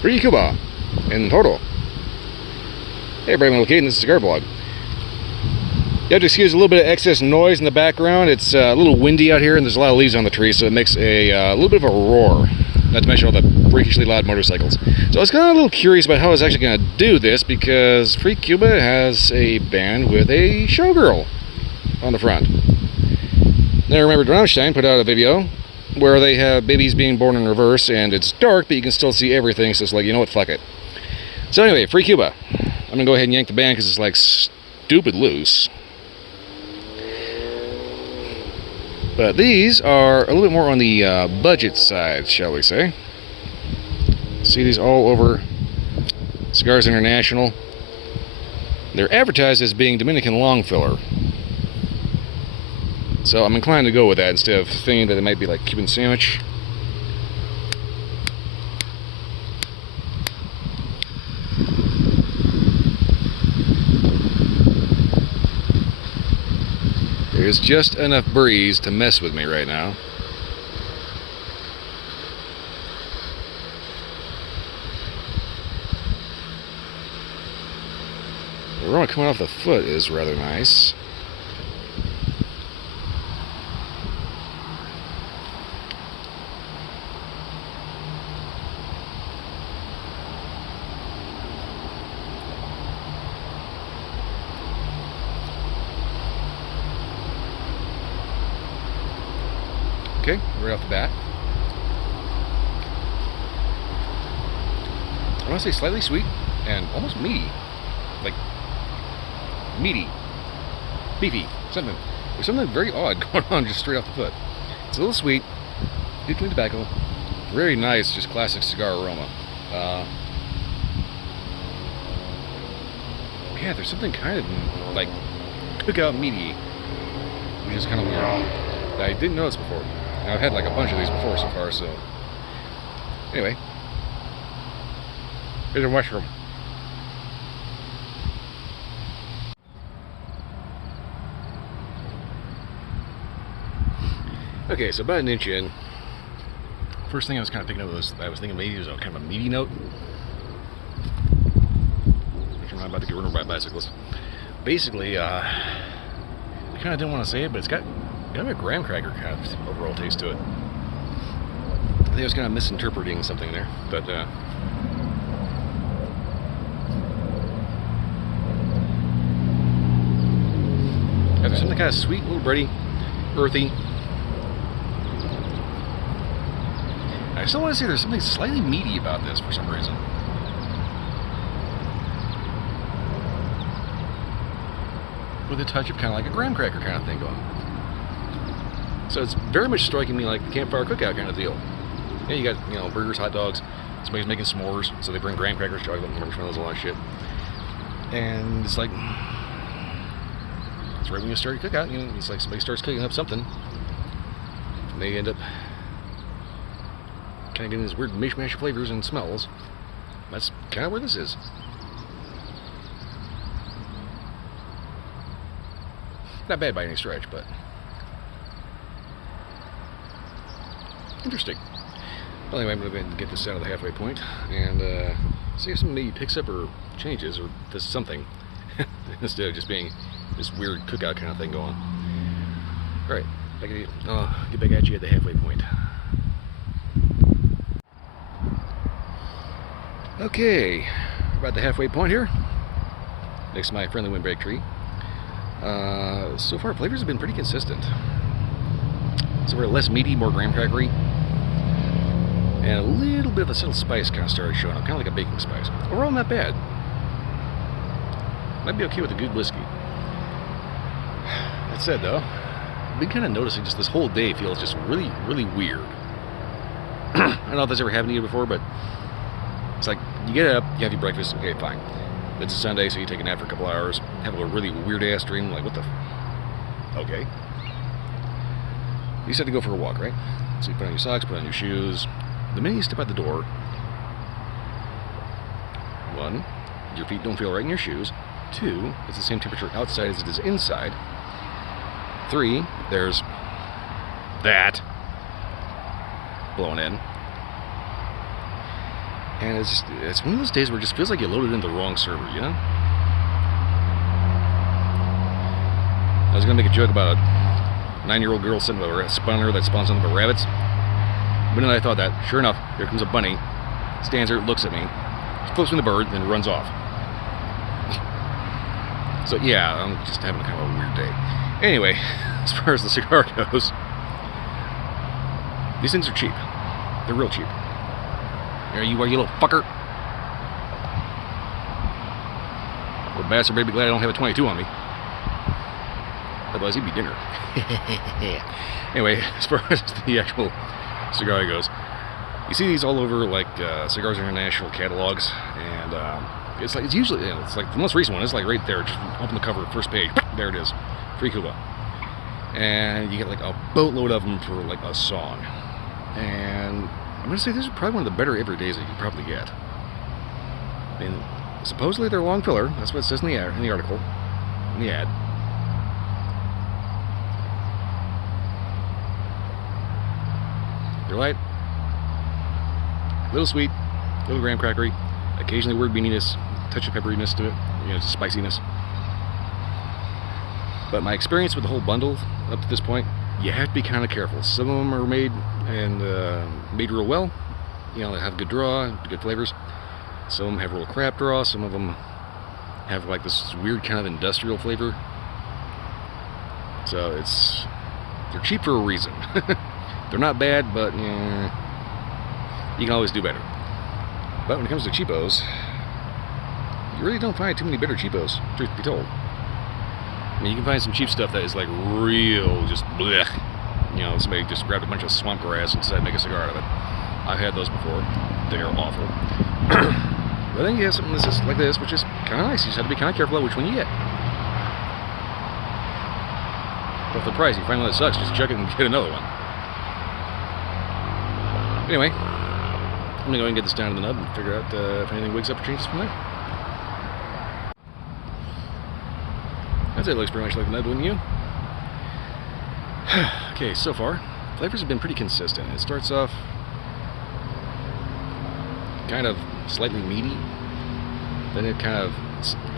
Free Cuba in total. Hey everybody, I'm located in this Cigar blog. You have to excuse a little bit of excess noise in the background. It's a little windy out here and there's a lot of leaves on the tree, so it makes a little bit of a roar. Not to mention all the freakishly loud motorcycles. So I was kind of a little curious about how I was actually going to do this, because Free Cuba has a band with a showgirl on the front. Now I remember Rammstein put out a video where they have babies being born in reverse, and it's dark, but you can still see everything, so it's like, you know what, fuck it. So anyway, Free Cuba. I'm going to go ahead and yank the band because it's like stupid loose. But these are a little bit more on the budget side, shall we say. See these all over Cigars International. They're advertised as being Dominican long filler. So I'm inclined to go with that instead of thinking that it might be like Cuban sandwich. There's just enough breeze to mess with me right now. The aroma coming off the foot is rather nice. Okay, right off the bat. I want to say slightly sweet and almost meaty. Like, meaty, beefy, something. There's something very odd going on just straight off the foot. It's a little sweet, good clean tobacco, very nice, just classic cigar aroma. Yeah, there's something kind of like cookout meaty, which is kind of weird. I didn't notice before. Now, I've had like a bunch of these before so far, so anyway, here's a mushroom. Okay, so about an inch in, first thing I was kind of picking up was, I was thinking maybe it was a kind of a meaty note. I'm about to get run over by bicycles. Basically, I kind of didn't want to say it, but it's got kind of a graham cracker kind of overall taste to it. I think I was kind of misinterpreting something there, but yeah, there's something kind of sweet, a little bready, earthy. I still want to say there's something slightly meaty about this for some reason. With a touch of kind of like a graham cracker kind of thing going. So it's very much striking me like the campfire cookout kind of deal. Yeah, you got, you know, burgers, hot dogs, somebody's making s'mores, so they bring graham crackers, chocolate, marshmallows, a lot of shit. And it's like, it's right when you start your cookout, you know, it's like somebody starts cooking up something, and they end up kind of getting these weird mishmash of flavors and smells. That's kind of where this is. Not bad by any stretch, but interesting. Well, anyway, I'm going to go ahead and get this out of the halfway point and see if something maybe picks up or changes or does something instead of just being this weird cookout kind of thing going. Alright, get back at you at the halfway point. Okay, about the halfway point here, next to my friendly windbreak tree. So far, flavors have been pretty consistent. So we're less meaty, more graham crackery, and a little bit of a subtle spice kind of started showing up, kind of like a baking spice. Overall, not bad. Might be okay with a good whiskey. That said, though, I've been kind of noticing just this whole day feels just really, really weird. I don't know if that's ever happened to you before, but it's like you get up, you have your breakfast, okay, fine. It's a Sunday, so you take a nap for a couple hours, have a really weird-ass dream, like, what the okay. You decide to go for a walk, right? So you put on your socks, put on your shoes. The minute you step out the door, one, your feet don't feel right in your shoes. Two, it's the same temperature outside as it is inside. Three, there's that blowing in. And it's one of those days where it just feels like you loaded into the wrong server, you know? I was going to make a joke about a 9-year-old girl sitting with a spawner that spawns nothing but rabbits. But then I thought that, sure enough, here comes a bunny, stands there, looks at me, flips me the bird, then runs off. So yeah, I'm just having kind of a weird day. Anyway, as far as the cigar goes, these things are cheap. They're real cheap. There you are, you little fucker. Well, bastard baby, glad I don't have a 22 on me. Otherwise, he'd be dinner. Anyway, as far as the actual cigar goes, you see these all over, like Cigars International catalogs, and it's usually, you know, it's like the most recent one. It's like right there. Just open the cover, first page. There it is, free Cuba, and you get like a boatload of them for like a song. And I'm gonna say this is probably one of the better everydays that you can probably get. I mean, supposedly they're long filler. That's what it says in the article, in the ad. They're light, a little sweet, a little graham crackery, occasionally weird beaniness, touch of pepperiness to it, you know, spiciness. But my experience with the whole bundle up to this point, you have to be kind of careful. Some of them are made and made real well, you know, they have good draw, good flavors. Some of them have real crap draw. Some of them have like this weird kind of industrial flavor. So they're cheap for a reason. They're not bad, but you can always do better. But when it comes to cheapos, you really don't find too many better cheapos, truth be told. I mean, you can find some cheap stuff that is like real, just blech. You know, somebody just grabbed a bunch of swamp grass and decided to make a cigar out of it. I've had those before. They are awful. But then you have something that's like this, which is kind of nice. You just have to be kind of careful about which one you get. But for the price, you find one that sucks, just check it and get another one. Anyway, I'm going to go ahead and get this down to the nub and figure out if anything wigs up or changes from there. I'd say it looks pretty much like the nub, wouldn't you? Okay, so far, flavors have been pretty consistent. It starts off kind of slightly meaty, then it kind of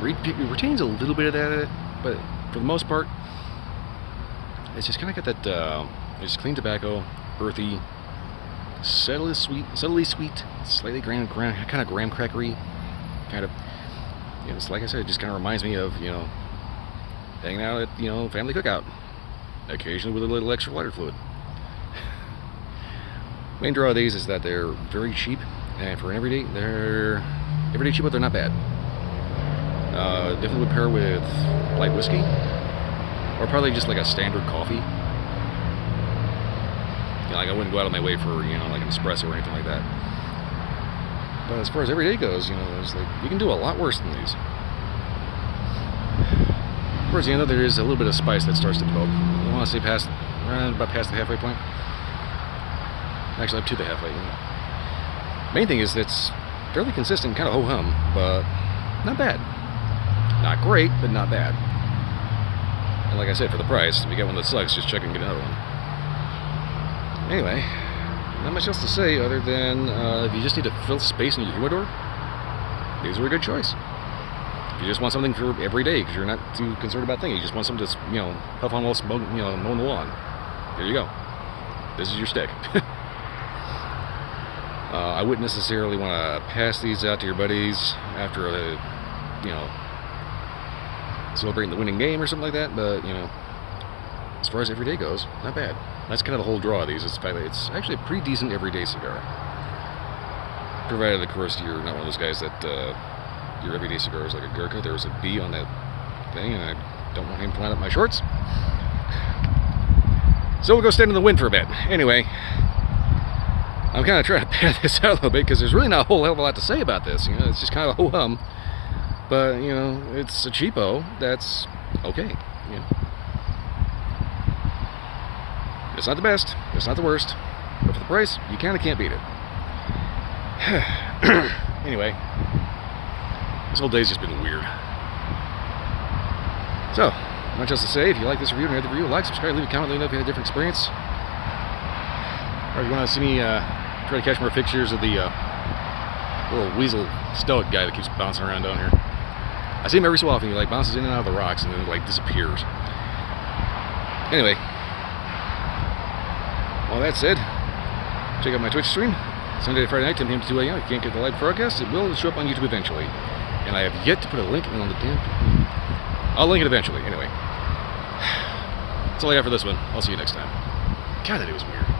retains a little bit of that, but for the most part, it's just kind of got that it's clean tobacco, earthy, subtly sweet, slightly kind of graham crackery, kind of, you know, it's like I said, it just kind of reminds me of, you know, hanging out at, you know, family cookout, occasionally with a little extra lighter fluid. Main draw of these is that they're very cheap, and for an everyday, they're everyday cheap, but they're not bad. Definitely would pair with light whiskey, or probably just like a standard coffee. You know, like I wouldn't go out of my way for, you know, like an espresso or anything like that. But as far as everyday goes, you know, it's like you can do a lot worse than these. Towards the end, there is a little bit of spice that starts to develop. I want to say about past the halfway point. Actually, up to the halfway. Main thing is it's fairly consistent, kind of ho-hum, but not bad. Not great, but not bad. And like I said, for the price, if you get one that sucks, just check and get another one. Anyway, not much else to say other than if you just need to fill space in your humidor, these are a good choice. If you just want something for every day, because you're not too concerned about things, you just want something to, you know, puff on while smoking, you know, mowing the lawn. Here you go. This is your stick. I wouldn't necessarily want to pass these out to your buddies after a, you know, celebrating the winning game or something like that. But, you know, as far as everyday goes, not bad. That's kind of the whole draw of these. It's actually a pretty decent everyday cigar. Provided, of course, you're not one of those guys that your everyday cigar is like a Gurkha. There was a bee on that thing, and I don't want him flying up my shorts. So we'll go stand in the wind for a bit. Anyway, I'm kind of trying to pad this out a little bit because there's really not a whole hell of a lot to say about this. You know, it's just kind of a ho-hum. But, you know, it's a cheapo that's okay. You know. It's not the best, it's not the worst, but for the price, you kind of can't beat it. Anyway, this whole day's just been weird. So, not just to say, if you like this review and the review, like, subscribe, leave a comment, let me know if you had a different experience. Or if you want to see me try to catch more pictures of the little weasel stoic guy that keeps bouncing around down here. I see him every so often. He like bounces in and out of the rocks and then like disappears. Anyway, all that said, check out my Twitch stream Sunday to Friday night, 10 p.m. to 2 a.m. If you can't get the live broadcast, it will show up on YouTube eventually. And I have yet to put a link in on the damn. I'll link it eventually. Anyway, that's all I got for this one. I'll see you next time. God, that it was weird.